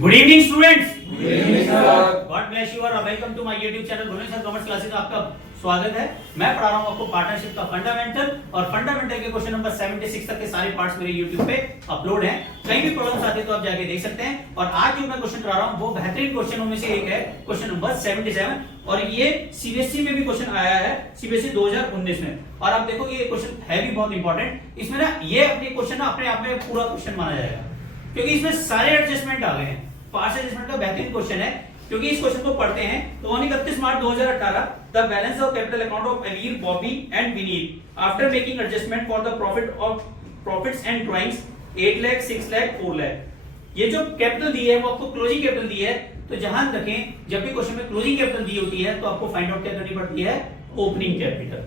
Good evening students. Good evening sir. God bless you और welcome to my YouTube channel Guru sir commerce classes. आपका स्वागत है। मैं पढ़ा रहा हूं आपको पार्टनरशिप का फंडामेंटल और फंडामेंटल के क्वेश्चन नंबर 76 तक के सारे पार्ट्स मेरे YouTube पे अपलोड हैं। कहीं भी प्रॉब्लम्स आते हैं तो आप जाके देख सकते हैं। और आज जो मैं क्वेश्चन पढ़ा रहा हूं वो बेहतरीन क्वेश्चनों में से एक है, क्वेश्चन नंबर 77 और ये सीबीएसई में भी क्वेश्चन आया है, सीबीएसई 2019 में। और आप देखोगे ये क्वेश्चन है भी बहुत इंपॉर्टेंट। इसमें ना ये अपने क्वेश्चन ना अपने आप में पूरा क्वेश्चन माना जाएगा क्योंकि इसमें सारे एडजस्टमेंट आ गए हैं। पार्शियल एडजस्टमेंट का बेहतरीन क्वेश्चन है क्योंकि इस क्वेश्चन को पढ़ते हैं तो on 31 March 2018 the balance of capital account of अलीर, Bobby and Vineet after making adjustment for the profits and drawings 8 lakh, 6 lakh, 4 lakh. ये जो कैपिटल दी है वो आपको क्लोजिंग कैपिटल दी है। तो जहां रखें जब भी क्वेश्चन में क्लोजिंग कैपिटल दी होती है तो आपको फाइंड आउट क्या करनी पड़ती है, opening capital.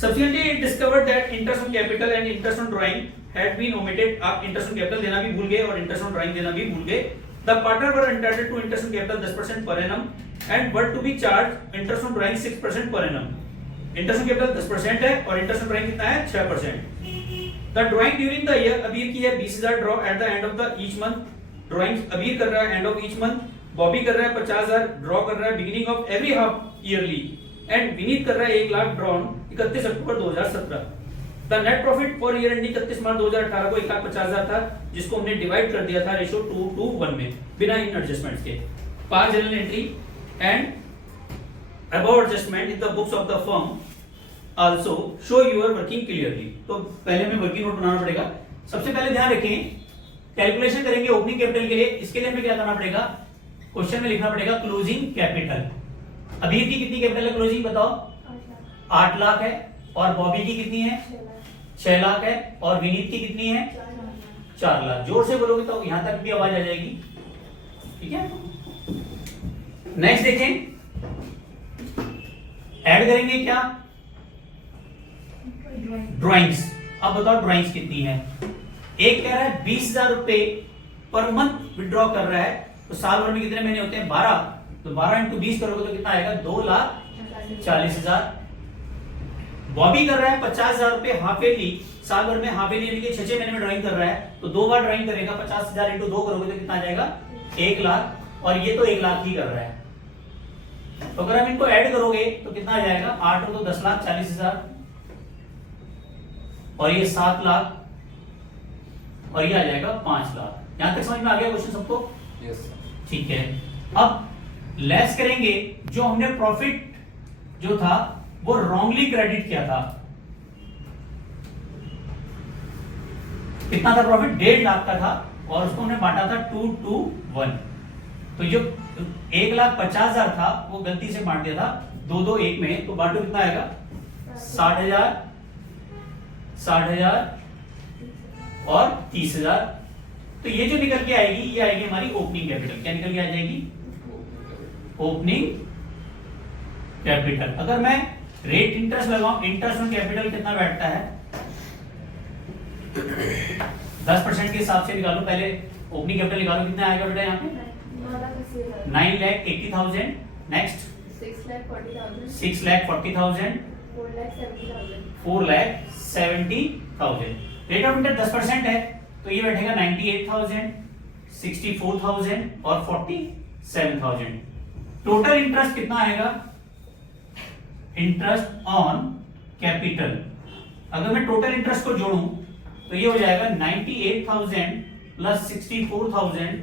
Subsequently it discovered that interest on capital and interest on drawing had been omitted। आप interest on capital देना भी भूल गए और interest on drawing देना भी भूल गए। The partner were entitled to interest on capital 10% per annum and were to be charged interest on drawing 6% per annum। interest on capital 10% है और interest on drawing कितना है, 6%। The drawing during the year, अबीर की है 20,000 draw at the end of the each month। drawing अबीर कर रहा है end of each month। Bobby कर रहा है 50,000 draw कर रहा है beginning of every half yearly and Vineet कर रहा है 1 lakh drawn 31 October 2017। The net profit for year ending 31 March 2018 को 1,50,000 था जिसको हमने डिवाइड कर दिया था रेशियो 2:1 में बिना इन एडजस्टमेंट्स के। पांच journal entry and about adjustment in the books of the firm also show your working clearly. तो पहले हमें वर्किंग नोट बनाना पड़ेगा। सबसे पहले ध्यान रखें कैलकुलेशन करेंगे ओपनिंग कैपिटल के लिए। इसके लिए हमें क्या करना पड़ेगा, क्वेश्चन में लिखना पड़ेगा क्लोजिंग कैपिटल। अभी की कितनी कैपिटल है क्लोजिंग बताओ, 8 लाख है। और बॉबी की कितनी है, 6 लाख है। और विनीत की कितनी है, 4 लाख। जोर से बोलोगे तो यहां तक भी आवाज आ जाएगी, ठीक है। नेक्स्ट देखें, ऐड करेंगे क्या, ड्राइंग्स। अब बताओ ड्राइंग्स कितनी है। एक कह रहा है 20,000 रुपए पर मंथ विड्रॉ कर रहा है तो साल भर में कितने महीने होते हैं, 12। तो 12 इंटू 20 करोगे तो कितना आएगा, 2,40,000। बॉबी कर रहा है 50,000 रुपए हाफ ईयरली, साल भर में हाफ ईयरली यानी कि 6 महीने में ड्राइंग कर रहा है तो 2 बार ड्राइंग करेगा। 50,000 इंटू 2 करोगे तो कितना आ जाएगा, 1 लाख। और ये तो 1 लाख ही कर रहा है तो अगर हम इनको ऐड करोगे तो कितना आ जाएगा, 8 तो 10 लाख 40,000 और ये 7 लाख और ये आ जाएगा 5 लाख। यहां तक समझ में आ गया क्वेश्चन सबको? यस। ठीक है। अब लेस करेंगे जो हमने प्रॉफिट जो था वो रॉन्गली क्रेडिट किया था। कितना था प्रॉफिट, 1.5 लाख का था और उसको हमने बांटा था 2:1। तो जो 1,50,000 था वो गलती से बांट दिया था 2:1 में। तो बांटो कितना आएगा, 60,000, 60,000 और 30,000। तो ये जो निकल के आएगी ये आएगी हमारी ओपनिंग कैपिटल। क्या निकल के आ जाएगी, ओपनिंग कैपिटल। अगर मैं रेट इंटरेस्ट लगाऊं, इंटरेस्ट ऑन कैपिटल कितना बैठता है, 10% के हिसाब से निकालो। पहले ओपनिंग कैपिटल निकालो, कितना आएगा बेटा यहाँ पे, 9,80,000। नेक्स्ट 6,40,000, 4,70,000। रेट ऑफ इंटरेस्ट 10% है तो ये बैठेगा 98,000, 64,000 और 47,000। टोटल इंटरेस्ट कितना आएगा, इंटरेस्ट ऑन कैपिटल। अगर मैं टोटल इंटरेस्ट को जोड़ूं तो ये हो जाएगा 98,000 प्लस 64,000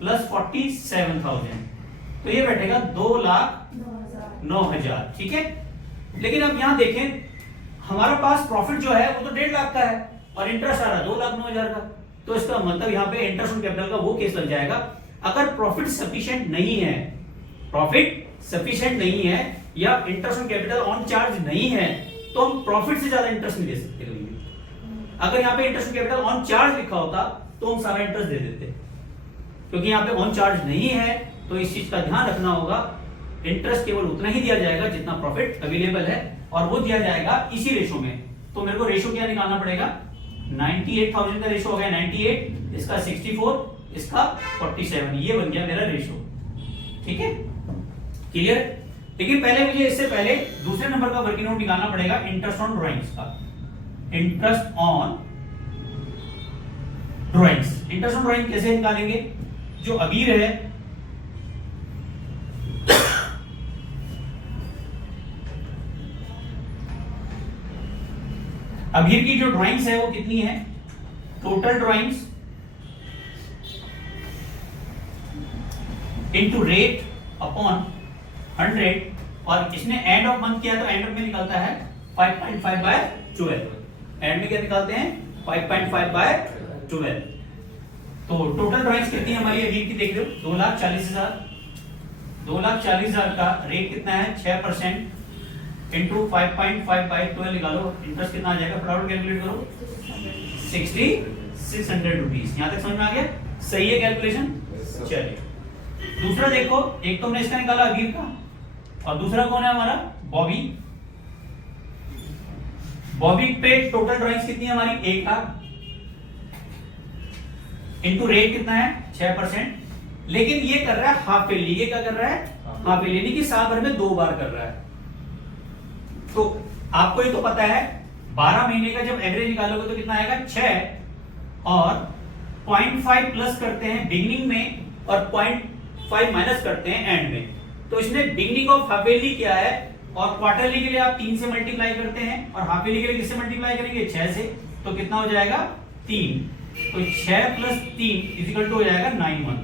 प्लस 47,000। तो ये बैठेगा 2,09,000, ठीक है। लेकिन अब यहां देखें हमारा पास प्रॉफिट जो है वो तो 1.5 लाख का है और इंटरेस्ट आ रहा है 2,09,000 का। तो इसका मतलब यहाँ पे इंटरेस्ट ऑन कैपिटल का वो केस लग जाएगा अगर प्रॉफिट सफिशिएंट नहीं है, प्रॉफिट सफिशिएंट नहीं है या interest on capital on charge नहीं है तो हम प्रॉफिट से ज्यादा इंटरेस्ट नहीं दे सकते कभी। अगर यहाँ पे interest on capital on charge लिखा होता तो हम सारा इंटरेस्ट दे देते। क्योंकि यहाँ पे ऑन चार्ज नहीं है तो इस चीज का ध्यान रखना होगा, इंटरेस्ट केवल उतना ही दिया जाएगा जितना प्रॉफिट अवेलेबल है और वो दिया जाएगा इसी रेशो में। तो मेरे को रेशो क्या निकालना पड़ेगा, 98,000 का रेशो हो गया 98, इसका 64, इसका 47, ये बन गया मेरा रेशो, ठीक है, क्लियर। लेकिन पहले मुझे इससे पहले दूसरे नंबर का वर्किंग नोट निकालना पड़ेगा इंटरेस्ट ऑन ड्राइंग्स का। Interest on drawings, interest on drawing कैसे निकालेंगे, जो अबीर है अबीर की जो ड्राइंग्स है वो कितनी है, total drawings into rate upon 100, और इसने एंड ऑफ मंथ किया तो एंड में निकलता है 5.5 बाय 12। एंड में क्या निकालते हैं 5.5 बाय 12। तो टोटल ड्राइंग्स कितनी है हमारी अबीर की, देख रहे हो 2,40,000। 2,40,000 का रेट कितना है 6% इंटू 5.5 बाय 12 निकालो, इंटरेस्ट कितना आ जाएगा, फटाफट कैलकुलेट करो, 6,600 रुपीज। यहां तक समझ में आ गया, सही है कैलकुलेशन। चलिए दूसरा देखो, एक तो हमने इसका निकाला अबीर का, और दूसरा कौन है हमारा बॉबी। बॉबी पे टोटल ड्राइंग्स कितनी है हमारी 1 लाख, इंटू रेट कितना है 6%, लेकिन ये कर रहा है हाफ ईयरली। ये क्या कर रहा है हाफ ईयरली, यानी कि साल भर में 2 बार कर रहा है। तो आपको ये तो पता है 12 महीने का जब एवरेज निकालोगे तो कितना आएगा 6, और 0.5 प्लस करते हैं बिगिनिंग में और 0.5 माइनस करते हैं एंड में। तो इसने बिगिनिंग ऑफ हाफ ईयरली किया है, और क्वार्टरली के लिए आप 3 से मल्टीप्लाई करते हैं, और हाफ ईयरली के लिए किससे मल्टीप्लाई करेंगे 6 से, तो कितना हो जाएगा 3। तो 6 प्लस 3 इजिकल टू हो जाएगा 9 मंथ।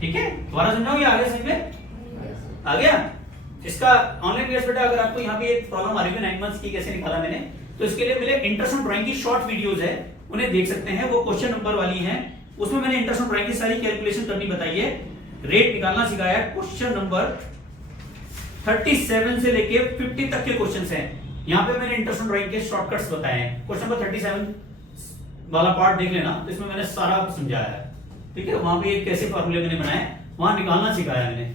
ठीक है, दोबारा समझाओ, आगे समझ में आ गया। इसका ऑनलाइन क्लास बेटा, अगर आपको यहाँ पे एक प्रॉब्लम आ रही है 9 मंथ्स की कैसे निकाला मैंने, तो इसके लिए मेरे इंटरेस्ट ऑन ड्राइंग की शॉर्ट वीडियोस है, उन्हें देख सकते हैं, वो क्वेश्चन नंबर वाली हैं। उसमें मैंने इंटरेस्ट ऑन ड्राइंग की सारी कैलकुलेशन करनी बताई है, रेट निकालना सिखाया है। क्वेश्चन नंबर 37 से लेके 50 तक के क्वेश्चंस हैं। यहाँ पे मैंने इंटरेस्ट ऑन ड्राइंग के शॉर्टकट्स बताए हैं। क्वेश्चन नंबर 37 वाला पार्ट देख लेना, तो इसमें मैंने सारा समझाया है। ठीक है, वहां पे कैसे फॉर्मूले मैंने बनाए, वहां निकालना सिखाया मैंने,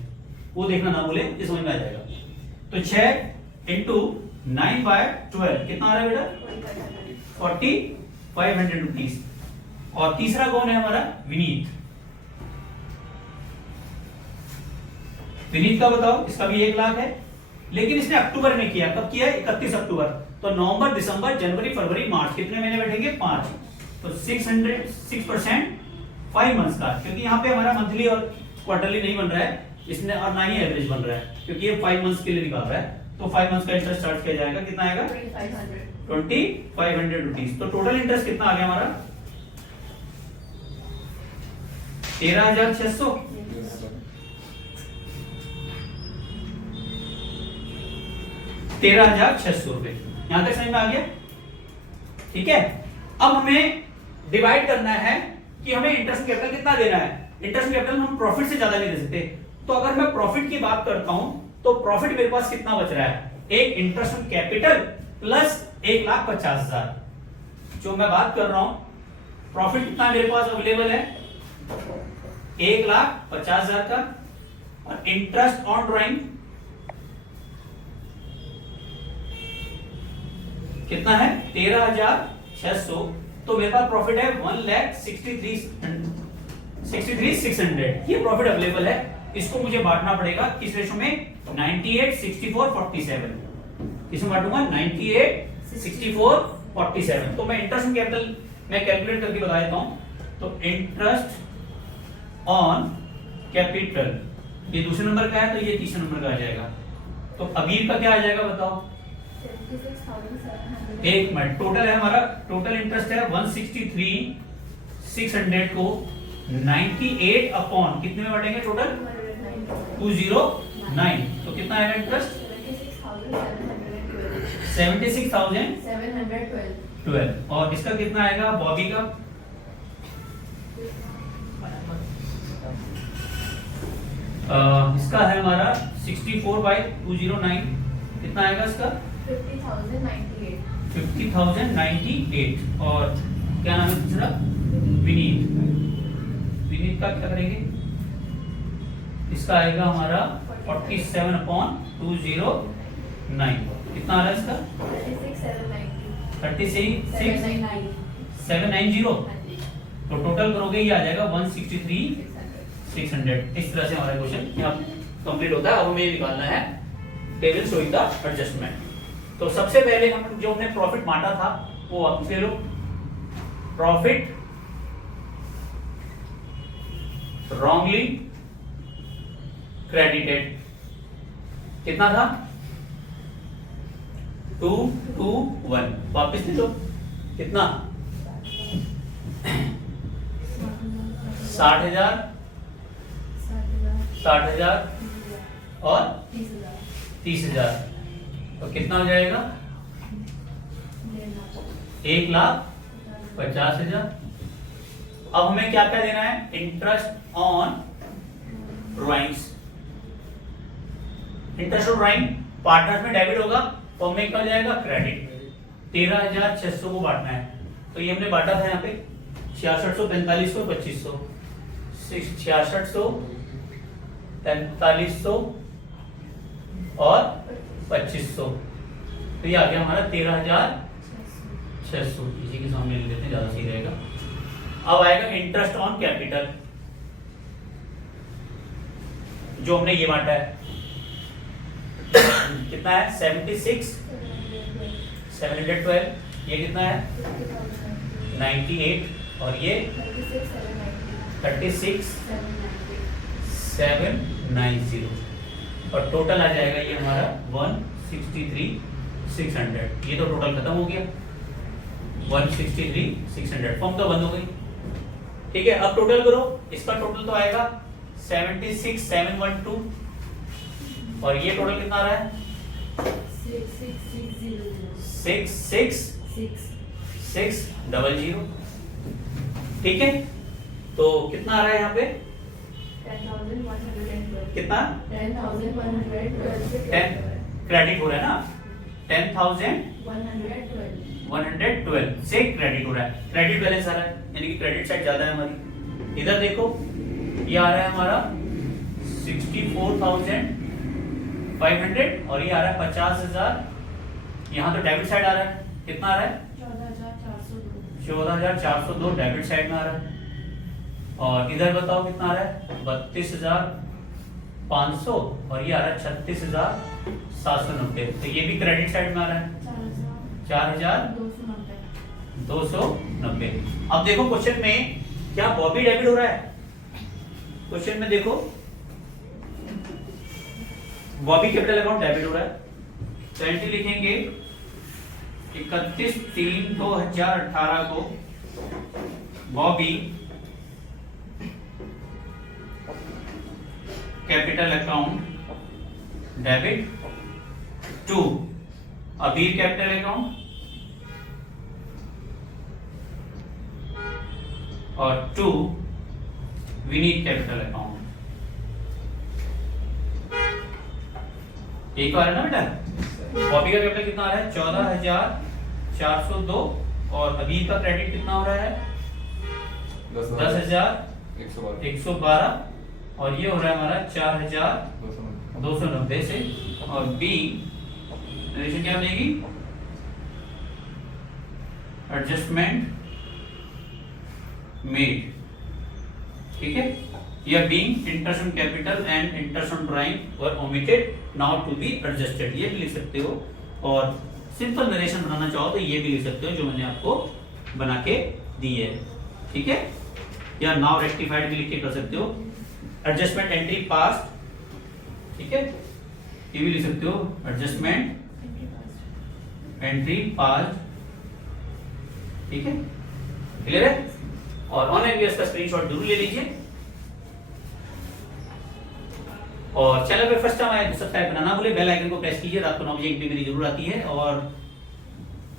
वो देखना ना भूले, ये समझ में आ जाएगा। तो 6 इंटू 9 बाय 12 कितना आ रहा है बेटा 4,500 रुपीज। और तीसरा कौन है हमारा विनीत। विनीत का बताओ, इसका भी 1 लाख है, लेकिन इसने अक्टूबर में किया। कब किया है 31 अक्टूबर। तो नवंबर दिसंबर जनवरी फरवरी मार्च कितने महीने बैठेंगे 5। तो 6% 5 मंथ्स का, क्योंकि यहाँ पे हमारा मंथली और क्वार्टरली नहीं बन रहा है इसने, और ना ही एवरेज बन रहा है, क्योंकि ये 5 मंथ्स के लिए निकाल रहा है। तो 5 मंथ्स का इंटरेस्ट चार्ज किया जाएगा, कितना आएगा 2,500 रुपीज। तो टोटल इंटरेस्ट कितना आ गया हमारा 13,600। 13,600 रुपए, यहां तक समझ में आ गया। ठीक है, अब हमें डिवाइड करना है कि हमें इंटरेस्ट कैपिटल कितना देना है। इंटरेस्ट कैपिटल हम प्रॉफिट से ज्यादा नहीं दे सकते, तो अगर मैं प्रॉफिट की बात करता हूं तो प्रॉफिट मेरे पास कितना बच रहा है, एक इंटरेस्ट कैपिटल प्लस 1,50,000। जो मैं बात कर रहा हूं प्रॉफिट कितना मेरे पास अवेलेबल है 1,50,000 का, और इंटरेस्ट ऑन ड्राइंग कितना है 13,600। तो मेरे पास प्रॉफिट है 1,63,600। ये प्रॉफिट अवेलेबल है। इसको मुझे बांटना पड़ेगा किस रेशो में 98 64 47। किसमें बांटूंगा 98 64 47। तो मैं इंटरेस्ट कैपिटल मैं कैलकुलेट करके बता देता हूं। तो इंटरेस्ट ऑन कैपिटल ये दूसरे नंबर का है, तो ये तीसरे नंबर का आ जाएगा। तो अबीर का क्या आ जाएगा बताओ, 1 मिनट। टोटल है हमारा, टोटल इंटरेस्ट है 163,600 को 98 अपॉन कितने में बांटेंगे टोटल 209। तो कितना आएगा इंटरेस्ट 76,712। और इसका कितना आएगा बॉबी का, इसका है हमारा 64/209। कितना आएगा इसका 50,098। और क्या नाम है दूसरा विनीत। विनीत का क्या करेंगे, इसका आएगा हमारा 47/209। कितना आ रहा है इसका 36,790। तो टोटल करोगे ये आ जाएगा 163,600। इस तरह से हमारा क्वेश्चन यहाँ कंप्लीट होता है। अब हमें निकालना है टेबल शोइंग द एडजस्टमेंट। तो सबसे पहले हम जो हमने प्रॉफिट बांटा था वो आप ले लो। Profit wrongly credited. कितना था? 221। वापस ले लो। कितना? 60,000 और 30,000। तो कितना हो जाएगा? 1,50,000। अब हमें क्या क्या देना है? Interest on drawings. Interest on drawing partner में डेबिट होगा तो हमें क्या जाएगा? क्रेडिट। 13,600 को बांटना है, तो ये हमने बांटा था यहाँ पे 6600, 4500, 2500, 6600, 4300 और 2500। तो ये आ गया हमारा 13,600। इसी के सामने लिख देते हैं, ज्यादा सही रहेगा। अब आएगा इंटरेस्ट ऑन कैपिटल, जो हमने ये बांटा है। कितना है? 712। ये कितना है? 98 और ये 36,790 और टोटल आ जाएगा ये हमारा 163,600। ये तो टोटल खत्म हो गया। 163,600 फॉर्म तो बंद हो गई। ठीक है, अब टोटल करो। इसका टोटल तो आएगा 76,712 और ये टोटल कितना आ रहा है? 66,600। ठीक है, तो कितना आ रहा है यहाँ पे? 10,112। कितना? 10,112 क्रेडिट हो रहा है ना? 10,112 से क्रेडिट हो रहा है। क्रेडिट बैलेंस आ रहा है, यानी कि क्रेडिट साइड ज्यादा है हमारी। इधर देखो, ये आ रहा है हमारा 64,500 और ये आ रहा है 50,000। यहाँ तो डेबिट साइड आ रहा है। कितना आ रहा है? 14,402 डेबिट साइड में आ रहा है। और इधर बताओ कितना आ रहा है? 32,500 और ये आ रहा है 36,790। तो ये भी क्रेडिट साइड में आ रहा है। 4,290। अब देखो क्वेश्चन में क्या बॉबी डेबिट हो रहा है? क्वेश्चन में देखो बॉबी कैपिटल अकाउंट डेबिट हो रहा है। तो एंट्री लिखेंगे 31/3/2018 को Bobby capital account debit to Abir capital account और टू विनीत कैपिटल अकाउंट। एक आ रहा है ना बेटा? बॉबी का कैपिटल कितना आ रहा है? 14,402 और अबीर का क्रेडिट कितना हो रहा है? 10,112 और ये हो रहा है हमारा 4,290 से। और बी रिलेशन क्या बनेगी? Adjustment made. ठीक है, या being interest on capital and interest on drawing were omitted now to be adjusted. ये भी लिख सकते हो और सिंपल नरेशन बनाना चाहो तो ये भी लिख सकते हो, जो मैंने आपको बना के दी है। ठीक है, या नाउ रेक्टिफाइड भी लिख के कर सकते हो। एडजस्टमेंट एंट्री पास्ट, ठीक है, ये भी लिख सकते हो। एडजस्टमेंट एंट्री पास्ट, ठीक है, क्लियर है। और ऑनलाइन व्यूअर्स का स्क्रीनशॉट जरूर ले लीजिए और चैनल पे फर्स्ट टाइम आए तो सब्सक्राइब करना ना भूले। बेल आइकन को प्रेस कीजिए, रात को 9 बजे एक भी मेरी जरूर आती है। और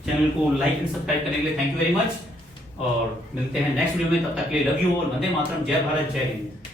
चैनल को लाइक एंड सब्सक्राइब करने के लिए थैंक यू वेरी मच और मिलते हैं नेक्स्ट वीडियो में। तब तक के लिए लव यू और वंदे मातरम। जय भारत, जय हिंद।